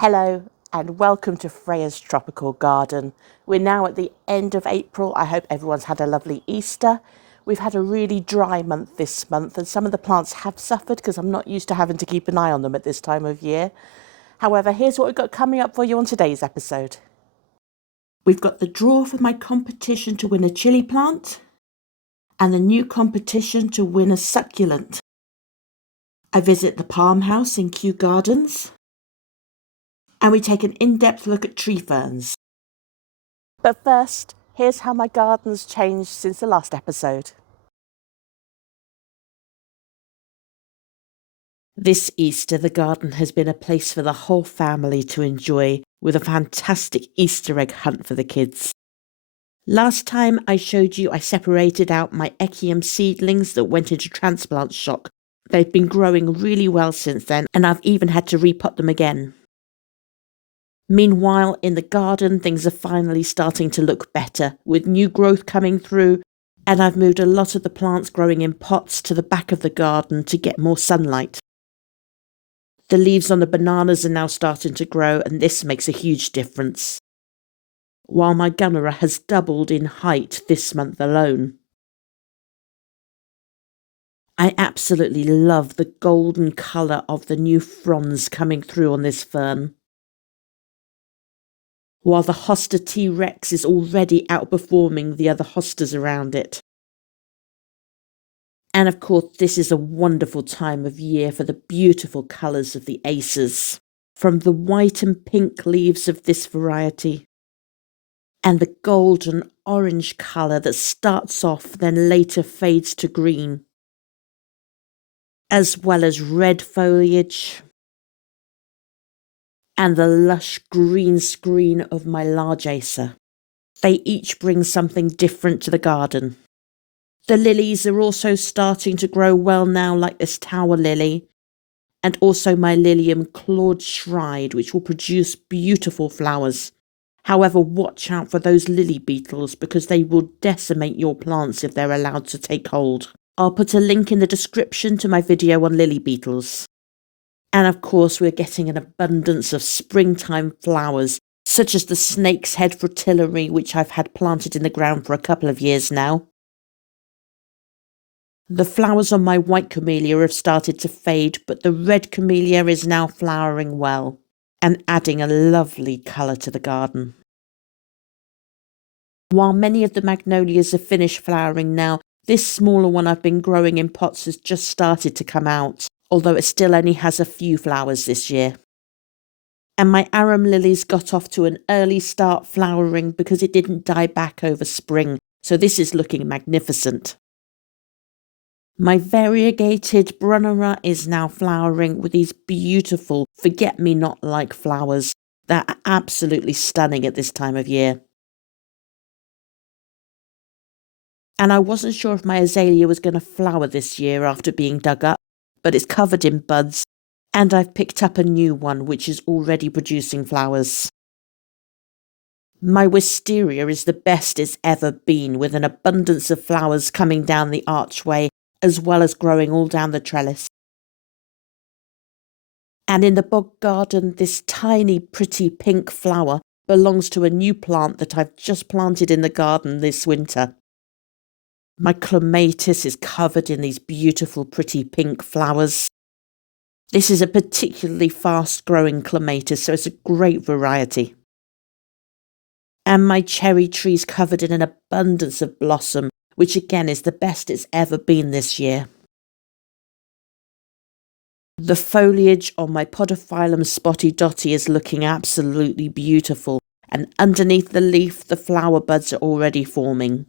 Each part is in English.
Hello and welcome to Freya's Tropical Garden. We're now at the end of April. I hope everyone's had a lovely Easter. We've had a really dry month this month and some of the plants have suffered because I'm not used to having to keep an eye on them at this time of year. However, here's what we've got coming up for you on today's episode. We've got the draw for my competition to win a chili plant and the new competition to win a succulent. I visit the Palm House in Kew Gardens. And we take an in-depth look at tree ferns. But first, here's how my garden's changed since the last episode. This Easter, the garden has been a place for the whole family to enjoy, with a fantastic Easter egg hunt for the kids. Last time I showed you I separated out my Echium seedlings that went into transplant shock. They've been growing really well since then, and I've even had to repot them again. Meanwhile, in the garden, things are finally starting to look better, with new growth coming through, and I've moved a lot of the plants growing in pots to the back of the garden to get more sunlight. The leaves on the bananas are now starting to grow, and this makes a huge difference. While my gunnera has doubled in height this month alone. I absolutely love the golden colour of the new fronds coming through on this fern. While the hosta T-Rex is already outperforming the other hostas around it. And of course, this is a wonderful time of year for the beautiful colours of the acers, from the white and pink leaves of this variety, and the golden orange colour that starts off then later fades to green, as well as red foliage, and the lush green screen of my large acer. They each bring something different to the garden. The lilies are also starting to grow well now, like this tower lily, and also my Lilium clawed shride, which will produce beautiful flowers. However, watch out for those lily beetles because they will decimate your plants if they're allowed to take hold. I'll put a link in the description to my video on lily beetles. And of course, we're getting an abundance of springtime flowers, such as the snake's head fritillary, which I've had planted in the ground for a couple of years now. The flowers on my white camellia have started to fade, but the red camellia is now flowering well and adding a lovely colour to the garden. While many of the magnolias have finished flowering now, this smaller one I've been growing in pots has just started to come out, although it still only has a few flowers this year. And my arum lilies got off to an early start flowering because it didn't die back over spring, so this is looking magnificent. My variegated brunnera is now flowering with these beautiful forget-me-not-like flowers that are absolutely stunning at this time of year. And I wasn't sure if my azalea was going to flower this year after being dug up, but it's covered in buds, and I've picked up a new one which is already producing flowers. My wisteria is the best it's ever been, with an abundance of flowers coming down the archway, as well as growing all down the trellis. And in the bog garden, this tiny pretty pink flower belongs to a new plant that I've just planted in the garden this winter. My clematis is covered in these beautiful pretty pink flowers. This is a particularly fast-growing clematis, so it's a great variety. And my cherry tree's covered in an abundance of blossom, which again is the best it's ever been this year. The foliage on my Podophyllum Spotty Dotty is looking absolutely beautiful, and underneath the leaf the flower buds are already forming.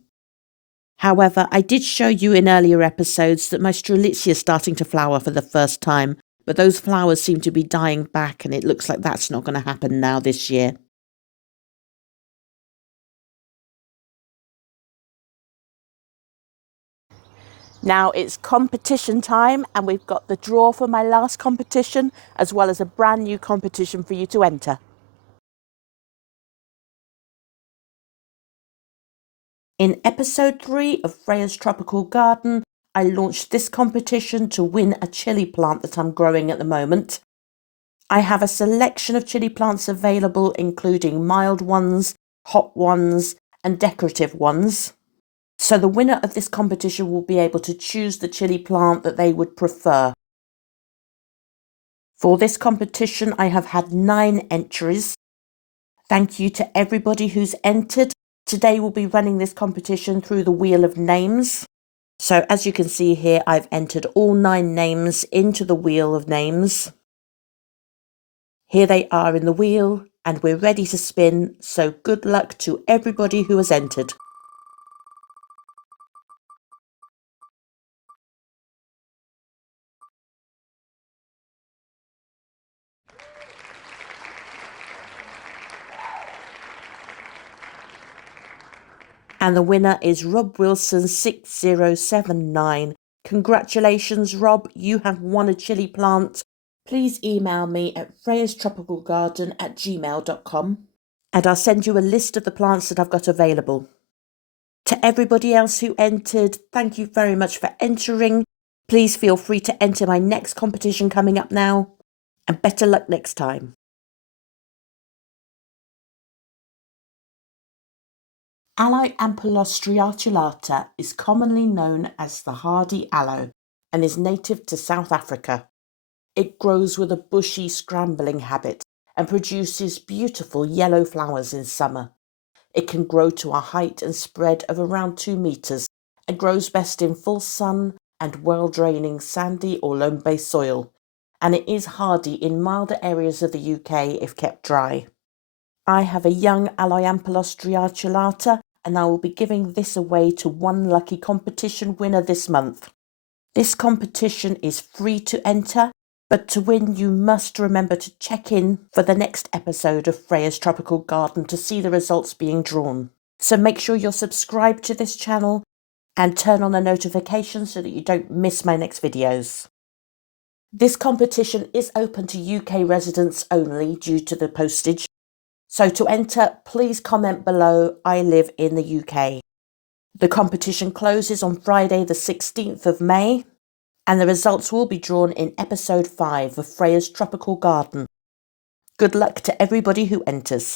However, I did show you in earlier episodes that my Strelitzia is starting to flower for the first time, but those flowers seem to be dying back and it looks like that's not going to happen now this year. Now it's competition time and we've got the draw for my last competition as well as a brand new competition for you to enter. In episode 3 of Freya's Tropical Garden, I launched this competition to win a chili plant that I'm growing at the moment. I have a selection of chili plants available, including mild ones, hot ones, and decorative ones. So the winner of this competition will be able to choose the chili plant that they would prefer. For this competition, I have had 9 entries. Thank you to everybody who's entered. Today we'll be running this competition through the Wheel of Names. So as you can see here, I've entered all 9 names into the Wheel of Names. Here they are in the wheel, and we're ready to spin, so good luck to everybody who has entered. And the winner is Rob Wilson 6079. Congratulations, Rob, you have won a chili plant. Please email me at freyastropicalgarden@gmail.com and I'll send you a list of the plants that I've got available. To everybody else who entered, thank you very much for entering. Please feel free to enter my next competition coming up now, and better luck next time. Alocasia striatulata is commonly known as the hardy aloe and is native to South Africa. It grows with a bushy scrambling habit and produces beautiful yellow flowers in summer. It can grow to a height and spread of around 2 meters and grows best in full sun and well-draining sandy or loam-based soil, and it is hardy in milder areas of the UK if kept dry. I have a young Alocasia striatulata, and I will be giving this away to one lucky competition winner this month. This competition is free to enter, but to win you must remember to check in for the next episode of Freya's Tropical Garden to see the results being drawn. So make sure you're subscribed to this channel and turn on the notifications so that you don't miss my next videos. This competition is open to UK residents only due to the postage. So to enter, please comment below, I live in the UK. The competition closes on Friday the 16th of May, and the results will be drawn in episode 5 of Freya's Tropical Garden. Good luck to everybody who enters.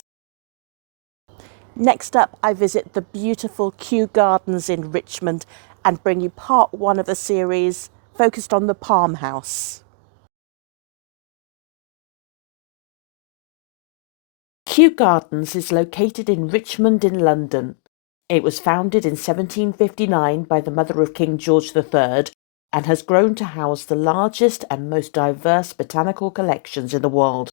Next up, I visit the beautiful Kew Gardens in Richmond and bring you part 1 of the series focused on the Palm House. Kew Gardens is located in Richmond in London. It was founded in 1759 by the mother of King George III and has grown to house the largest and most diverse botanical collections in the world,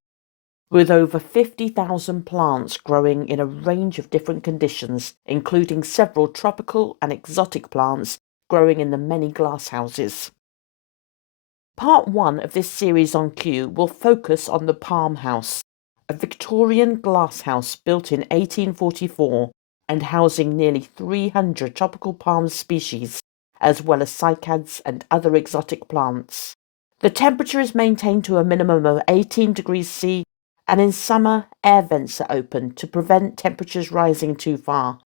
with over 50,000 plants growing in a range of different conditions, including several tropical and exotic plants growing in the many glasshouses. Part 1 of this series on Kew will focus on the Palm House, a Victorian glasshouse built in 1844 and housing nearly 300 tropical palm species, as well as cycads and other exotic plants. The temperature is maintained to a minimum of 18 degrees C, and in summer, air vents are opened to prevent temperatures rising too far,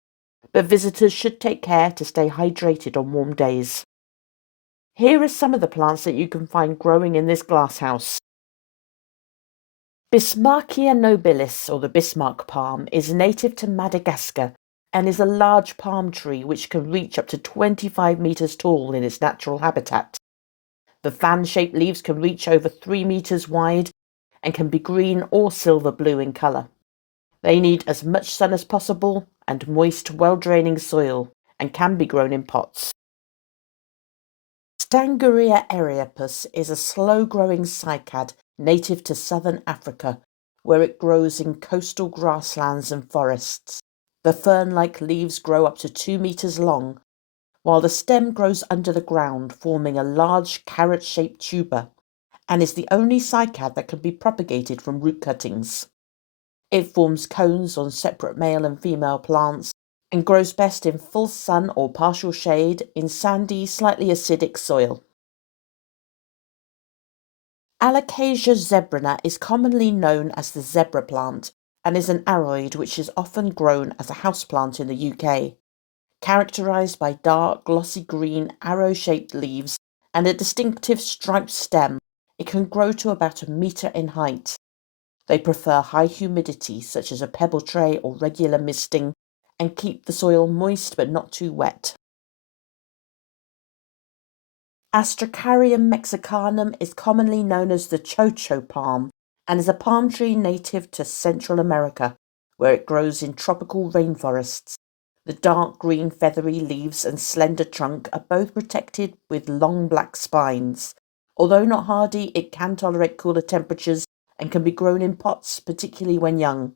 but visitors should take care to stay hydrated on warm days. Here are some of the plants that you can find growing in this glasshouse. Biskmarckia nobilis, or the Bismarck palm, is native to Madagascar and is a large palm tree which can reach up to 25 meters tall in its natural habitat. The fan-shaped leaves can reach over 3 meters wide and can be green or silver blue in colour. They need as much sun as possible and moist, well-draining soil, and can be grown in pots. Stangeria Eriopus is a slow-growing cycad native to southern Africa, where it grows in coastal grasslands and forests. The fern-like leaves grow up to 2 meters long, while the stem grows under the ground, forming a large carrot-shaped tuber, and is the only cycad that can be propagated from root cuttings. It forms cones on separate male and female plants and grows best in full sun or partial shade in sandy, slightly acidic soil. Alocasia zebrina is commonly known as the zebra plant and is an aroid which is often grown as a houseplant in the UK. Characterised by dark, glossy green, arrow-shaped leaves and a distinctive striped stem, it can grow to about 1 metre in height They prefer high humidity, such as a pebble tray or regular misting, and keep the soil moist but not too wet. Astrocaryum Mexicanum is commonly known as the chocho palm and is a palm tree native to Central America, where it grows in tropical rainforests. The dark green feathery leaves and slender trunk are both protected with long black spines. Although not hardy, it can tolerate cooler temperatures and can be grown in pots, particularly when young.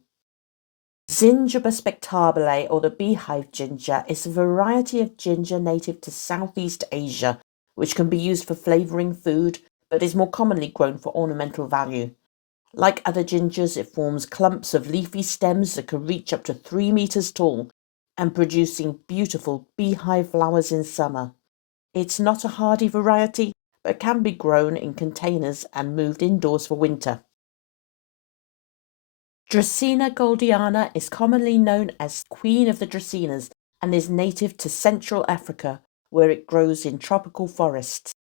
Zingiber Spectabile, or the beehive ginger, is a variety of ginger native to Southeast Asia, which can be used for flavouring food, but is more commonly grown for ornamental value. Like other gingers, it forms clumps of leafy stems that can reach up to 3 meters tall and producing beautiful beehive flowers in summer. It's not a hardy variety, but can be grown in containers and moved indoors for winter. Dracaena Goldieana is commonly known as Queen of the Dracaenas and is native to Central Africa, where it grows in tropical forests.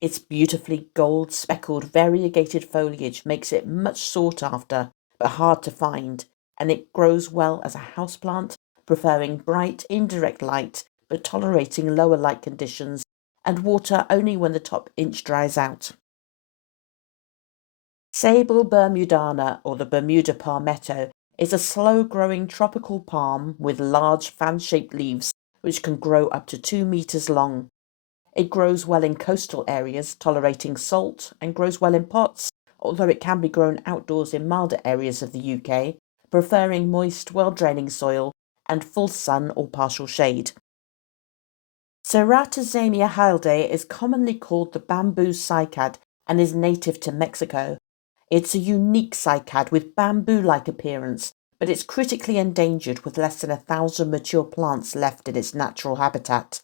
Its beautifully gold-speckled variegated foliage makes it much sought after, but hard to find, and it grows well as a houseplant, preferring bright, indirect light, but tolerating lower light conditions, and water only when the top inch dries out. Sabal Bermudana, or the Bermuda palmetto, is a slow-growing tropical palm with large fan-shaped leaves, which can grow up to 2 meters long. It grows well in coastal areas, tolerating salt, and grows well in pots, although it can be grown outdoors in milder areas of the UK, preferring moist, well-draining soil and full sun or partial shade. Ceratozamia Hildae is commonly called the bamboo cycad and is native to Mexico. It's a unique cycad with bamboo-like appearance, but it's critically endangered with less than 1,000 mature plants left in its natural habitat.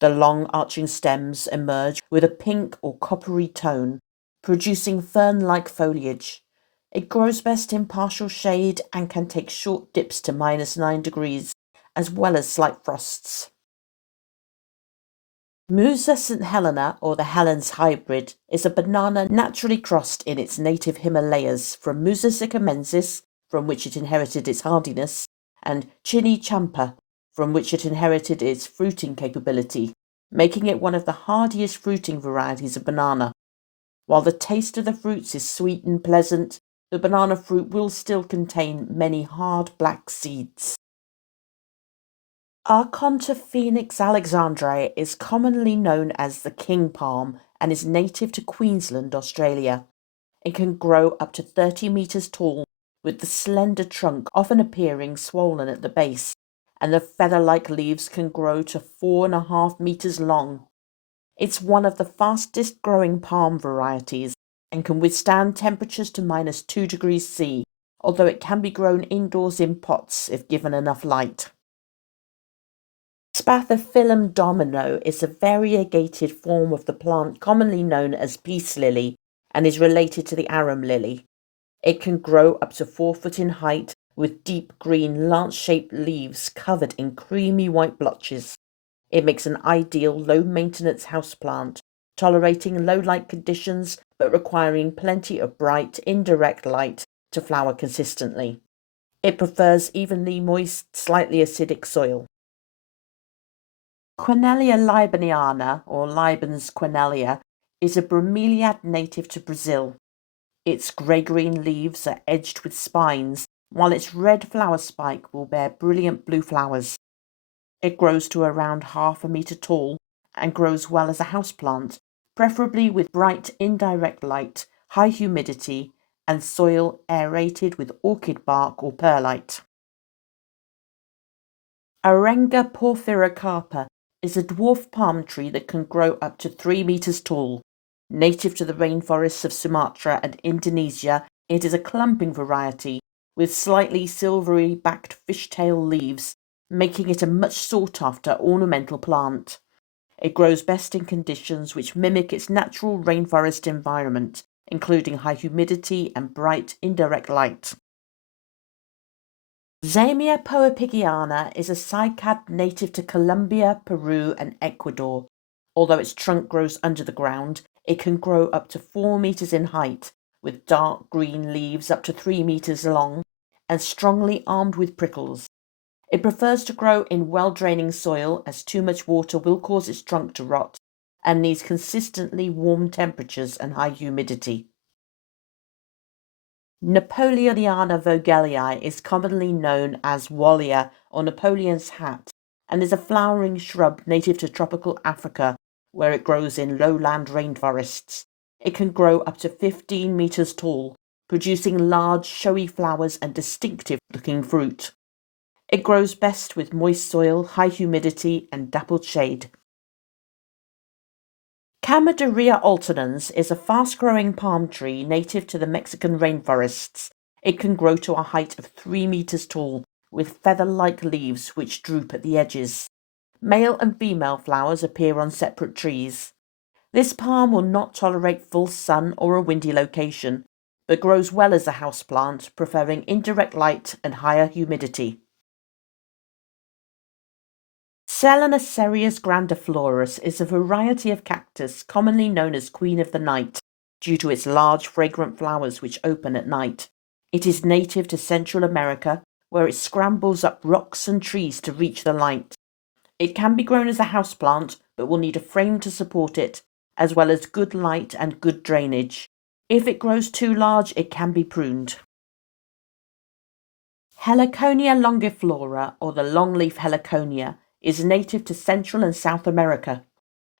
The long arching stems emerge with a pink or coppery tone, producing fern-like foliage. It grows best in partial shade and can take short dips to -9 degrees, as well as slight frosts. Musa St Helena, or the Helen's hybrid, is a banana naturally crossed in its native Himalayas from Musa sycamensis, from which it inherited its hardiness, and Chini champa, from which it inherited its fruiting capability, making it one of the hardiest fruiting varieties of banana. While the taste of the fruits is sweet and pleasant, the banana fruit will still contain many hard black seeds. Archontophoenix Alexandrae is commonly known as the king palm and is native to Queensland, Australia. It can grow up to 30 meters tall, with the slender trunk often appearing swollen at the base, and the feather-like leaves can grow to 4.5 meters long. It's one of the fastest growing palm varieties and can withstand temperatures to -2 degrees C, although it can be grown indoors in pots if given enough light. Spathiphyllum Domino is a variegated form of the plant commonly known as peace lily and is related to the arum lily. It can grow up to 4 foot in height with deep green lance-shaped leaves covered in creamy white blotches. It makes an ideal low-maintenance houseplant, tolerating low light conditions but requiring plenty of bright, indirect light to flower consistently. It prefers evenly moist, slightly acidic soil. Quesnelia Liboniana, or Libens Quesnelia, is a bromeliad native to Brazil. Its grey-green leaves are edged with spines, while its red flower spike will bear brilliant blue flowers. It grows to around 1/2 meter tall and grows well as a houseplant, preferably with bright indirect light, high humidity, and soil aerated with orchid bark or perlite. Arenga Porphyrocarpa is a dwarf palm tree that can grow up to 3 meters tall. Native to the rainforests of Sumatra and Indonesia, it is a clumping variety with slightly silvery backed fishtail leaves, making it a much sought after ornamental plant. It grows best in conditions which mimic its natural rainforest environment, including high humidity and bright indirect light. Zamia poapigiana is a cycad native to Colombia, Peru, and Ecuador. Although its trunk grows under the ground, it can grow up to 4 meters in height, with dark green leaves up to 3 meters long and strongly armed with prickles. It prefers to grow in well-draining soil as too much water will cause its trunk to rot and needs consistently warm temperatures and high humidity. Napoleoniana vogelii is commonly known as Wallia or Napoleon's hat and is a flowering shrub native to tropical Africa where it grows in lowland rainforests. It can grow up to 15 meters tall, producing large, showy flowers and distinctive-looking fruit. It grows best with moist soil, high humidity, and dappled shade. Camederia alternans is a fast-growing palm tree native to the Mexican rainforests. It can grow to a height of 3 meters tall, with feather-like leaves which droop at the edges. Male and female flowers appear on separate trees. This palm will not tolerate full sun or a windy location, but grows well as a houseplant, preferring indirect light and higher humidity. Selenocerius grandiflorus is a variety of cactus commonly known as Queen of the Night due to its large fragrant flowers which open at night. It is native to Central America, where it scrambles up rocks and trees to reach the light. It can be grown as a houseplant, but will need a frame to support it, as well as good light and good drainage. If it grows too large, it can be pruned. Heliconia longiflora, or the longleaf heliconia, is native to Central and South America.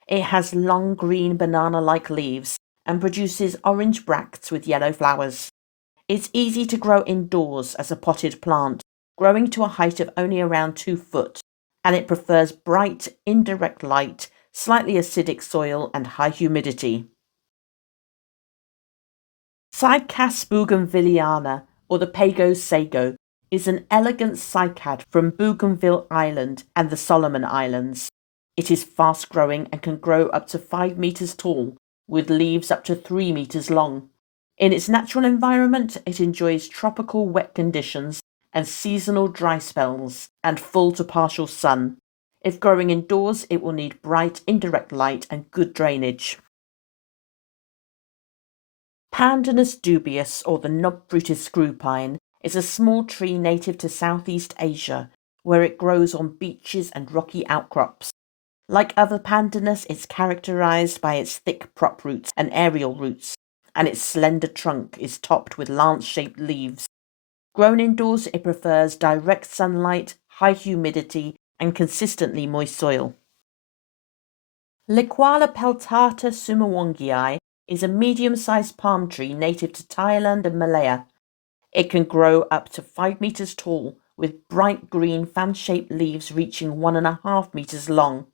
It has long green banana-like leaves and produces orange bracts with yellow flowers. It's easy to grow indoors as a potted plant, growing to a height of only around 2 foot, and it prefers bright, indirect light, slightly acidic soil and high humidity. Cycas bougainvilleana, or the Pago sago, is an elegant cycad from Bougainville Island and the Solomon Islands. It is fast-growing and can grow up to 5 meters tall, with leaves up to 3 meters long. In its natural environment, it enjoys tropical wet conditions and seasonal dry spells and full to partial sun. If growing indoors, it will need bright, indirect light and good drainage. Pandanus dubius, or the knob-fruited screw pine, is a small tree native to Southeast Asia, where it grows on beaches and rocky outcrops. Like other pandanus, it's characterized by its thick prop roots and aerial roots, and its slender trunk is topped with lance-shaped leaves. Grown indoors, it prefers direct sunlight, high humidity, and consistently moist soil. Liquala peltata sumawongii is a medium-sized palm tree native to Thailand and Malaya. It can grow up to 5 meters tall, with bright green fan-shaped leaves reaching 1.5 meters long.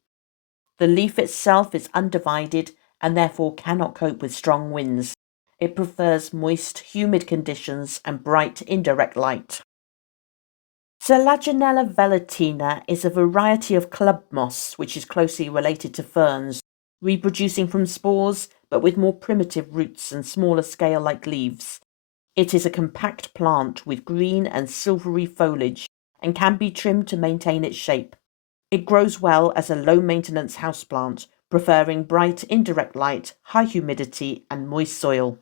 The leaf itself is undivided and therefore cannot cope with strong winds. It prefers moist, humid conditions and bright, indirect light. Selaginella velutina is a variety of club moss which is closely related to ferns, reproducing from spores but with more primitive roots and smaller scale-like leaves. It is a compact plant with green and silvery foliage and can be trimmed to maintain its shape. It grows well as a low-maintenance houseplant, preferring bright, indirect light, high humidity and moist soil.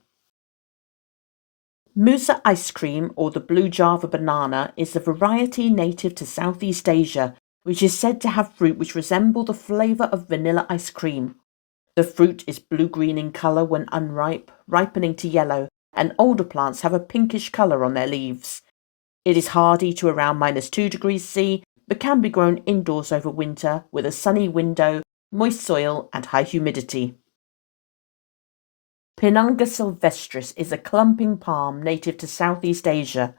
Musa ice cream, or the blue Java banana, is a variety native to Southeast Asia, which is said to have fruit which resemble the flavour of vanilla ice cream. The fruit is blue-green in colour when unripe, ripening to yellow, and older plants have a pinkish colour on their leaves. It is hardy to around -2 degrees C, but can be grown indoors over winter with a sunny window, moist soil and high humidity. Pinunga sylvestris is a clumping palm native to Southeast Asia.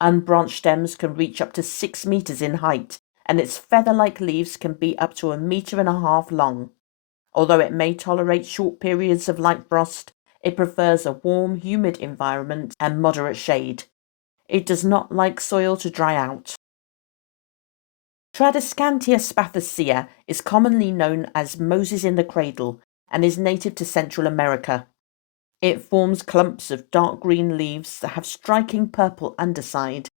Unbranched stems can reach up to 6 meters in height, and its feather-like leaves can be up to 1.5 meters long. Although it may tolerate short periods of light frost, it prefers a warm, humid environment and moderate shade. It does not like soil to dry out. Tradescantia spathicea is commonly known as Moses in the cradle and is native to Central America. It forms clumps of dark green leaves that have striking purple underside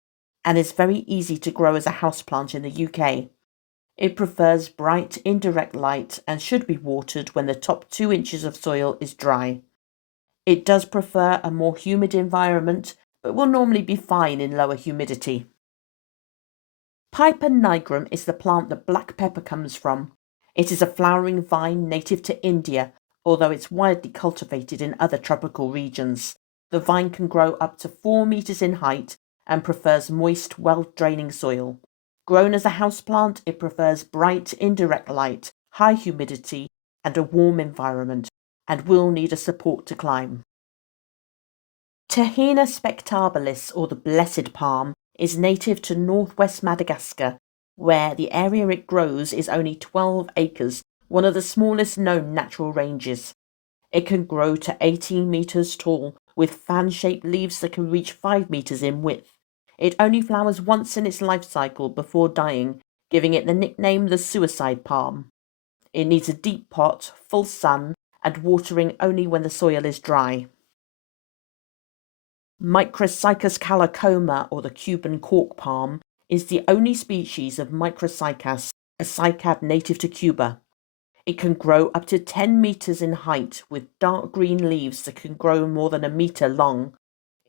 and is very easy to grow as a houseplant in the UK. It prefers bright, indirect light and should be watered when the top 2 inches of soil is dry. It does prefer a more humid environment, but will normally be fine in lower humidity. Piper nigrum is the plant that black pepper comes from. It is a flowering vine native to India, although it's widely cultivated in other tropical regions. The vine can grow up to 4 meters in height and prefers moist, well-draining soil. Grown as a houseplant, it prefers bright, indirect light, high humidity, and a warm environment, and will need a support to climb. Dracaena Spectabilis, or the blessed palm, is native to northwest Madagascar, where the area it grows is only 12 acres, one of the smallest known natural ranges. It can grow to 18 meters tall, with fan-shaped leaves that can reach 5 meters in width. It only flowers once in its life cycle before dying, giving it the nickname the suicide palm. It needs a deep pot, full sun, and watering only when the soil is dry. Microcycas calocoma, or the Cuban cork palm, is the only species of Microcycas, a cycad native to Cuba. It can grow up to 10 meters in height with dark green leaves that can grow more than a meter long.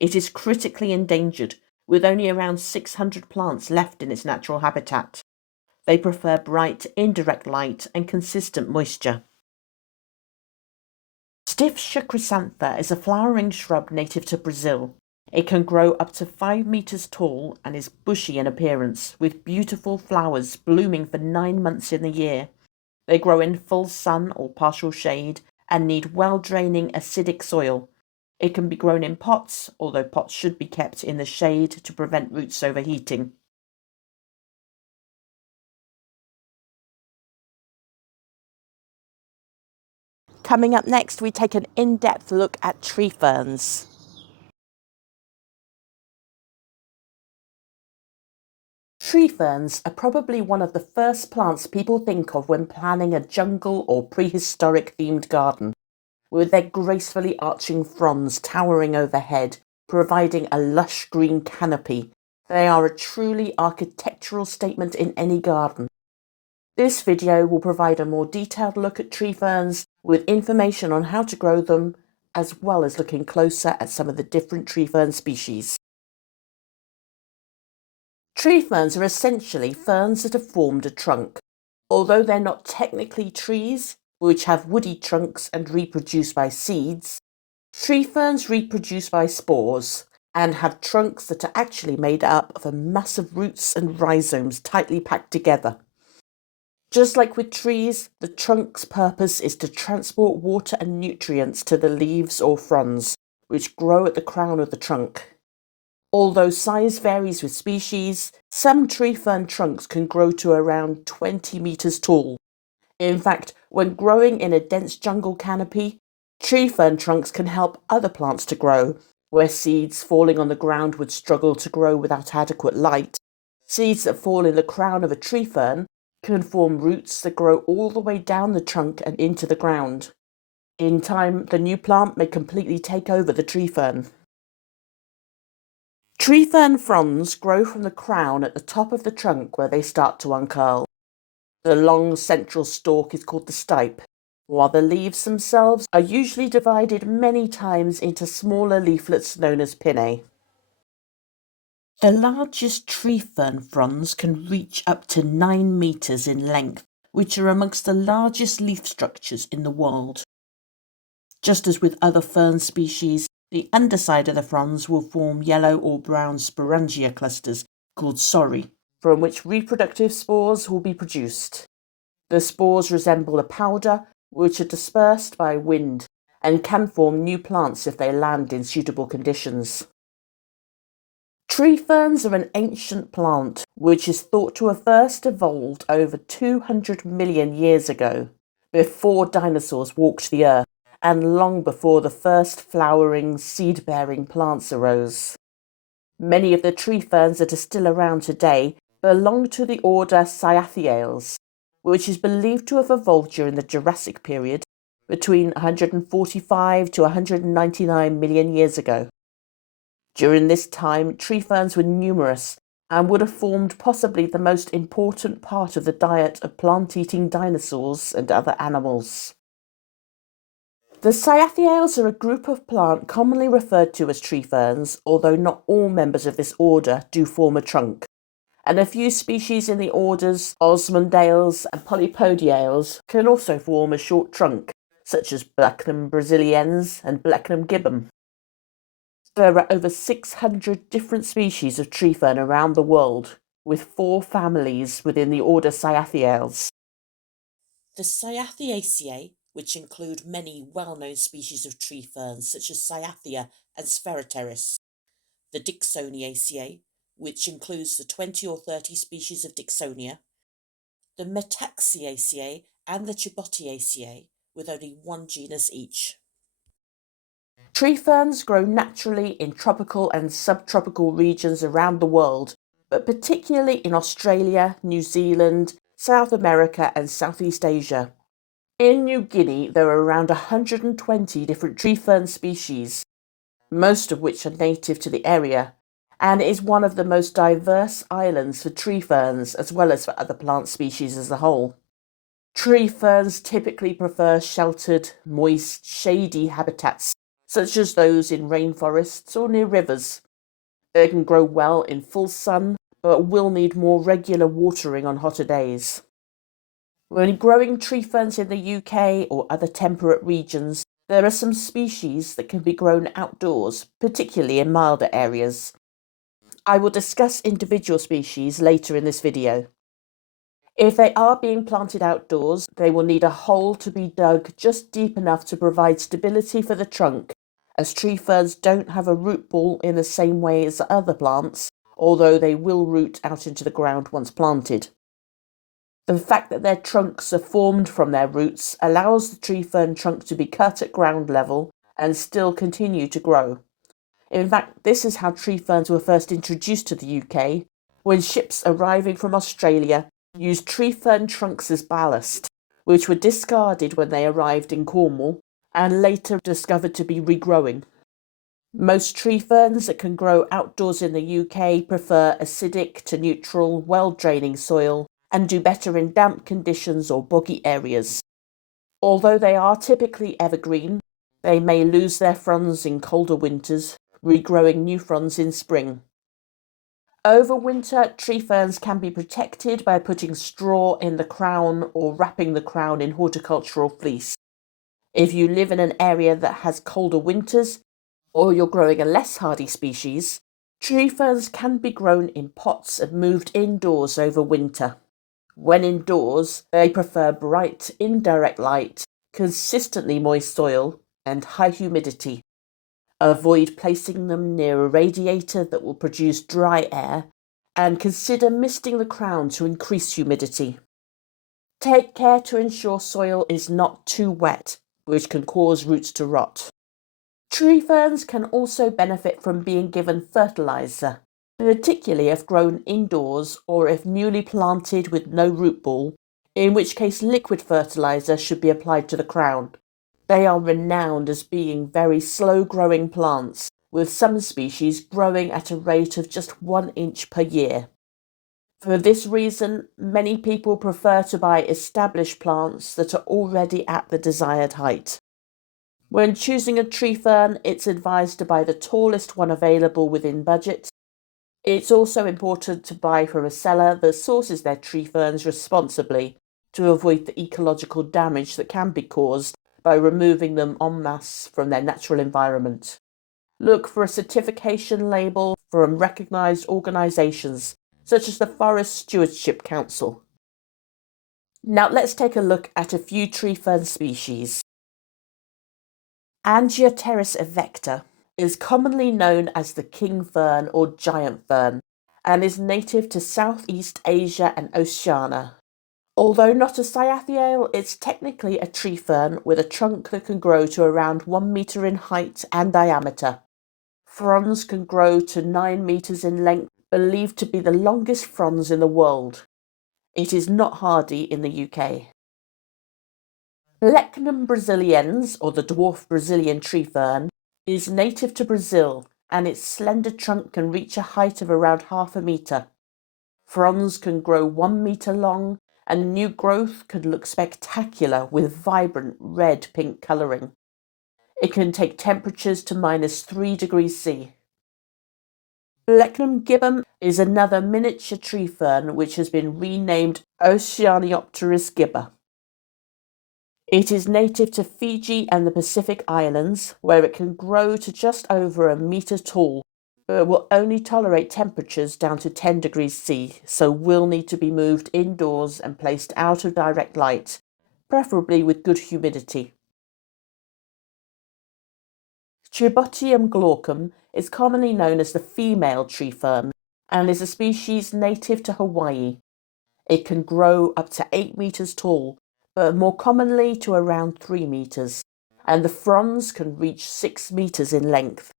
It is critically endangered, with only around 600 plants left in its natural habitat. They prefer bright, indirect light and consistent moisture. Stiff chrysanthemum is a flowering shrub native to Brazil. It can grow up to 5 meters tall and is bushy in appearance, with beautiful flowers blooming for 9 months in the year. They grow in full sun or partial shade and need well-draining acidic soil. It can be grown in pots, although pots should be kept in the shade to prevent roots overheating. Coming up next, we take an in-depth look at tree ferns. Tree ferns are probably one of the first plants people think of when planning a jungle or prehistoric themed garden, with their gracefully arching fronds towering overhead, providing a lush green canopy. They are a truly architectural statement in any garden. This video will provide a more detailed look at tree ferns with information on how to grow them, as well as looking closer at some of the different tree fern species. Tree ferns are essentially ferns that have formed a trunk. Although they're not technically trees, which have woody trunks and reproduce by seeds, tree ferns reproduce by spores and have trunks that are actually made up of a mass of roots and rhizomes tightly packed together. Just like with trees, the trunk's purpose is to transport water and nutrients to the leaves or fronds, which grow at the crown of the trunk. Although size varies with species, some tree fern trunks can grow to around 20 meters tall. In fact, when growing in a dense jungle canopy, tree fern trunks can help other plants to grow. Where seeds falling on the ground would struggle to grow without adequate light, seeds that fall in the crown of a tree fern can form roots that grow all the way down the trunk and into the ground. In time, the new plant may completely take over the tree fern. Tree fern fronds grow from the crown at the top of the trunk where they start to uncurl. The long central stalk is called the stipe, while the leaves themselves are usually divided many times into smaller leaflets known as pinnae. The largest tree fern fronds can reach up to 9 meters in length, which are amongst the largest leaf structures in the world. Just as with other fern species, the underside of the fronds will form yellow or brown sporangia clusters called sori, from which reproductive spores will be produced. The spores resemble a powder, which are dispersed by wind and can form new plants if they land in suitable conditions. Tree ferns are an ancient plant which is thought to have first evolved over 200 million years ago, before dinosaurs walked the earth and long before the first flowering, seed-bearing plants arose. Many of the tree ferns that are still around today belong to the order Cyathiales, which is believed to have evolved during the Jurassic period between 145 to 199 million years ago. During this time, tree ferns were numerous and would have formed possibly the most important part of the diet of plant-eating dinosaurs and other animals. The Cyathiales are a group of plant commonly referred to as tree ferns, although not all members of this order do form a trunk. And a few species in the orders Osmundales and Polypodiales can also form a short trunk, such as Blechnum brasiliensis and Blechnum gibbon. There are over 600 different species of tree fern around the world, with 4 families within the order Cyathiales. The Cyathiaceae, which include many well-known species of tree ferns such as Cyathea and Spheroteris, the Dicksoniaceae, which includes the 20 or 30 species of Dicksonia, the Metaxiaceae and the Chibottiaceae, with only 1 genus each. Tree ferns grow naturally in tropical and subtropical regions around the world, but particularly in Australia, New Zealand, South America and Southeast Asia. In New Guinea, there are around 120 different tree fern species, most of which are native to the area, and it is one of the most diverse islands for tree ferns as well as for other plant species as a whole. Tree ferns typically prefer sheltered, moist, shady habitats, such as those in rainforests or near rivers. They can grow well in full sun, but will need more regular watering on hotter days. When growing tree ferns in the UK or other temperate regions, there are some species that can be grown outdoors, particularly in milder areas. I will discuss individual species later in this video. If they are being planted outdoors, they will need a hole to be dug just deep enough to provide stability for the trunk, as tree ferns don't have a root ball in the same way as other plants, although they will root out into the ground once planted. The fact that their trunks are formed from their roots allows the tree fern trunk to be cut at ground level and still continue to grow. In fact, this is how tree ferns were first introduced to the UK, when ships arriving from Australia used tree fern trunks as ballast, which were discarded when they arrived in Cornwall and later discovered to be regrowing. Most tree ferns that can grow outdoors in the UK prefer acidic to neutral, well-draining soil and do better in damp conditions or boggy areas. Although they are typically evergreen, they may lose their fronds in colder winters, regrowing new fronds in spring. Over winter, tree ferns can be protected by putting straw in the crown or wrapping the crown in horticultural fleece. If you live in an area that has colder winters, or you're growing a less hardy species, tree ferns can be grown in pots and moved indoors over winter. When indoors, they prefer bright, indirect light, consistently moist soil, and high humidity. Avoid placing them near a radiator that will produce dry air, and consider misting the crown to increase humidity. Take care to ensure soil is not too wet, which can cause roots to rot. Tree ferns can also benefit from being given fertiliser, particularly if grown indoors or if newly planted with no root ball, in which case liquid fertiliser should be applied to the crown. They are renowned as being very slow-growing plants, with some species growing at a rate of just 1 inch per year. For this reason, many people prefer to buy established plants that are already at the desired height. When choosing a tree fern, it's advised to buy the tallest one available within budget. It's also important to buy from a seller that sources their tree ferns responsibly to avoid the ecological damage that can be caused by removing them en masse from their natural environment. Look for a certification label from recognised organisations such as the Forest Stewardship Council. Now let's take a look at a few tree fern species. Angioteris evecta is commonly known as the king fern or giant fern and is native to Southeast Asia and Oceania. Although not a cyathiale, it's technically a tree fern with a trunk that can grow to around 1 metre in height and diameter. Fronds can grow to 9 metres in length, believed to be the longest fronds in the world. It is not hardy in the UK. Blechnum brasiliensis, or the dwarf Brazilian tree fern, is native to Brazil, and its slender trunk can reach a height of around 1/2 metre. Fronds can grow 1 metre long, and new growth can look spectacular with vibrant red-pink colouring. It can take temperatures to -3 degrees C. Blechnum gibbon is another miniature tree fern which has been renamed Oceaniopteris gibba. It is native to Fiji and the Pacific Islands, where it can grow to just over a metre tall, but will only tolerate temperatures down to 10 degrees C, so will need to be moved indoors and placed out of direct light, preferably with good humidity. Tribotium glaucum is commonly known as the female tree fern and is a species native to Hawaii. It can grow up to 8 metres tall, but more commonly to around 3 metres, and the fronds can reach 6 metres in length.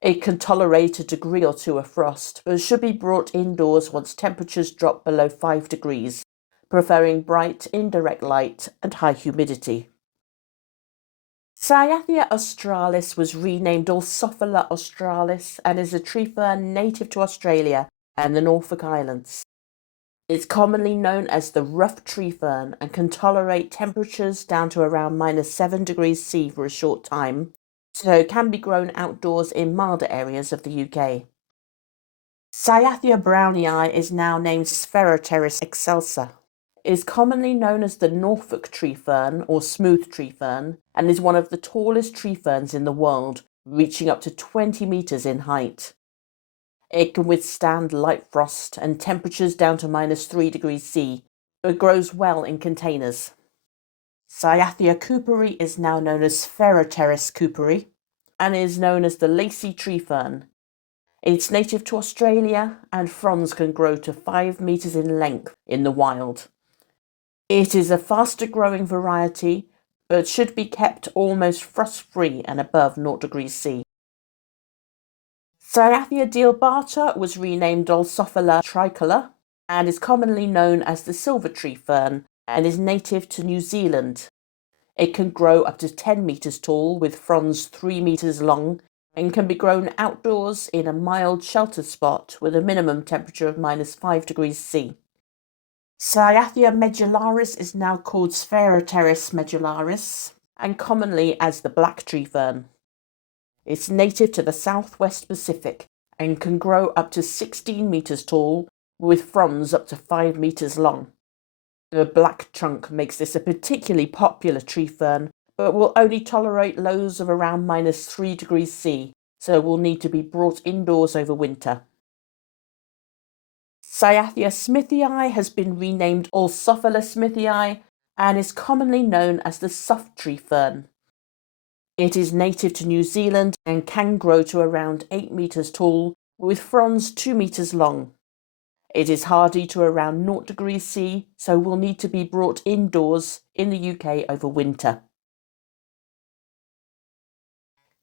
It can tolerate a degree or two of frost, but should be brought indoors once temperatures drop below 5 degrees, preferring bright indirect light and high humidity. Cyathea australis was renamed Alsophala australis and is a tree fern native to Australia and the Norfolk Islands. It's commonly known as the rough tree fern and can tolerate temperatures down to around -7 degrees C for a short time, so it can be grown outdoors in milder areas of the UK. Cyathea brownii is now named Spheroteris excelsa. It is commonly known as the Norfolk tree fern or smooth tree fern and is one of the tallest tree ferns in the world, reaching up to 20 metres in height. It can withstand light frost and temperatures down to -3 degrees C, but grows well in containers. Cyathea cooperi is now known as Spheroteris cooperi and is known as the lacy tree fern. It's native to Australia and fronds can grow to 5 metres in length in the wild. It is a faster growing variety, but should be kept almost frost-free and above 0 degrees C. Cyathea dealbata was renamed Alsophala tricolor and is commonly known as the silver tree fern and is native to New Zealand. It can grow up to 10 metres tall with fronds 3 metres long and can be grown outdoors in a mild sheltered spot with a minimum temperature of -5 degrees C. Cyathea medullaris is now called Spheroteris medullaris and commonly as the black tree fern. It's native to the southwest Pacific and can grow up to 16 metres tall with fronds up to 5 metres long. The black trunk makes this a particularly popular tree fern, but will only tolerate lows of around -3 degrees C, so will need to be brought indoors over winter. Cyathea smithii has been renamed Alsophala smithii and is commonly known as the soft tree fern. It is native to New Zealand and can grow to around 8 metres tall with fronds 2 metres long. It is hardy to around 0 degrees C, so will need to be brought indoors in the UK over winter.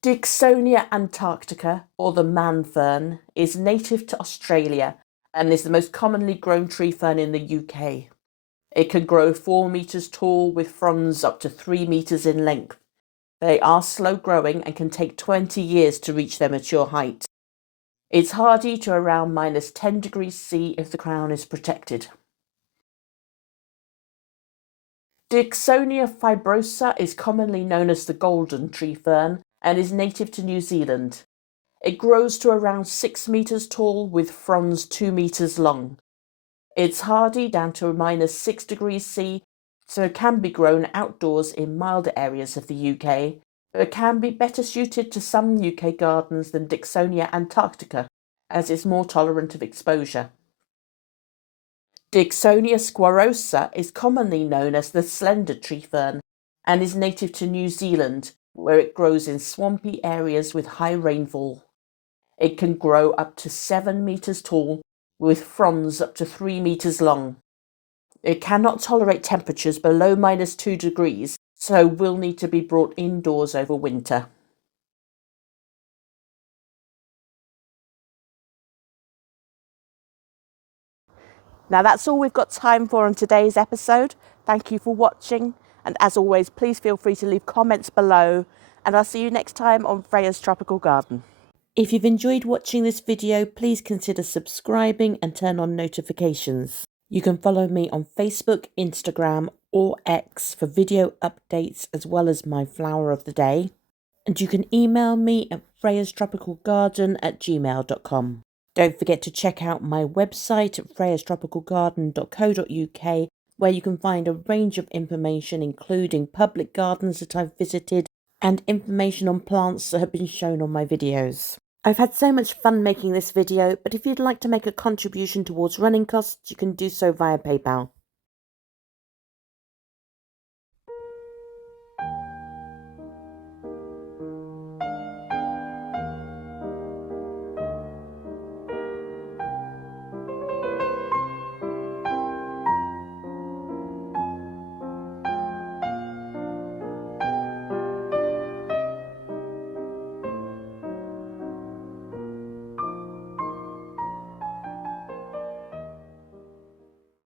Dicksonia antarctica, or the man fern, is native to Australia and is the most commonly grown tree fern in the UK. It can grow 4 metres tall with fronds up to 3 metres in length. They are slow growing and can take 20 years to reach their mature height. It's hardy to around -10 degrees C if the crown is protected. Dicksonia fibrosa is commonly known as the golden tree fern and is native to New Zealand. It grows to around 6 metres tall with fronds 2 metres long. It's hardy down to -6 degrees C, so it can be grown outdoors in milder areas of the UK, but can be better suited to some UK gardens than Dicksonia antarctica, as it's more tolerant of exposure. Dicksonia squarosa is commonly known as the slender tree fern and is native to New Zealand, where it grows in swampy areas with high rainfall. It can grow up to 7 metres tall with fronds up to 3 metres long. It cannot tolerate temperatures below -2 degrees, so will need to be brought indoors over winter. Now that's all we've got time for on today's episode. Thank you for watching, and as always, please feel free to leave comments below, and I'll see you next time on Freya's Tropical Garden. If you've enjoyed watching this video, please consider subscribing and turn on notifications. You can follow me on Facebook, Instagram or X for video updates as well as my flower of the day. And you can email me at freyastropicalgarden@gmail.com. Don't forget to check out my website at freyastropicalgarden.co.uk, where you can find a range of information including public gardens that I've visited and information on plants that have been shown on my videos. I've had so much fun making this video, but if you'd like to make a contribution towards running costs, you can do so via PayPal.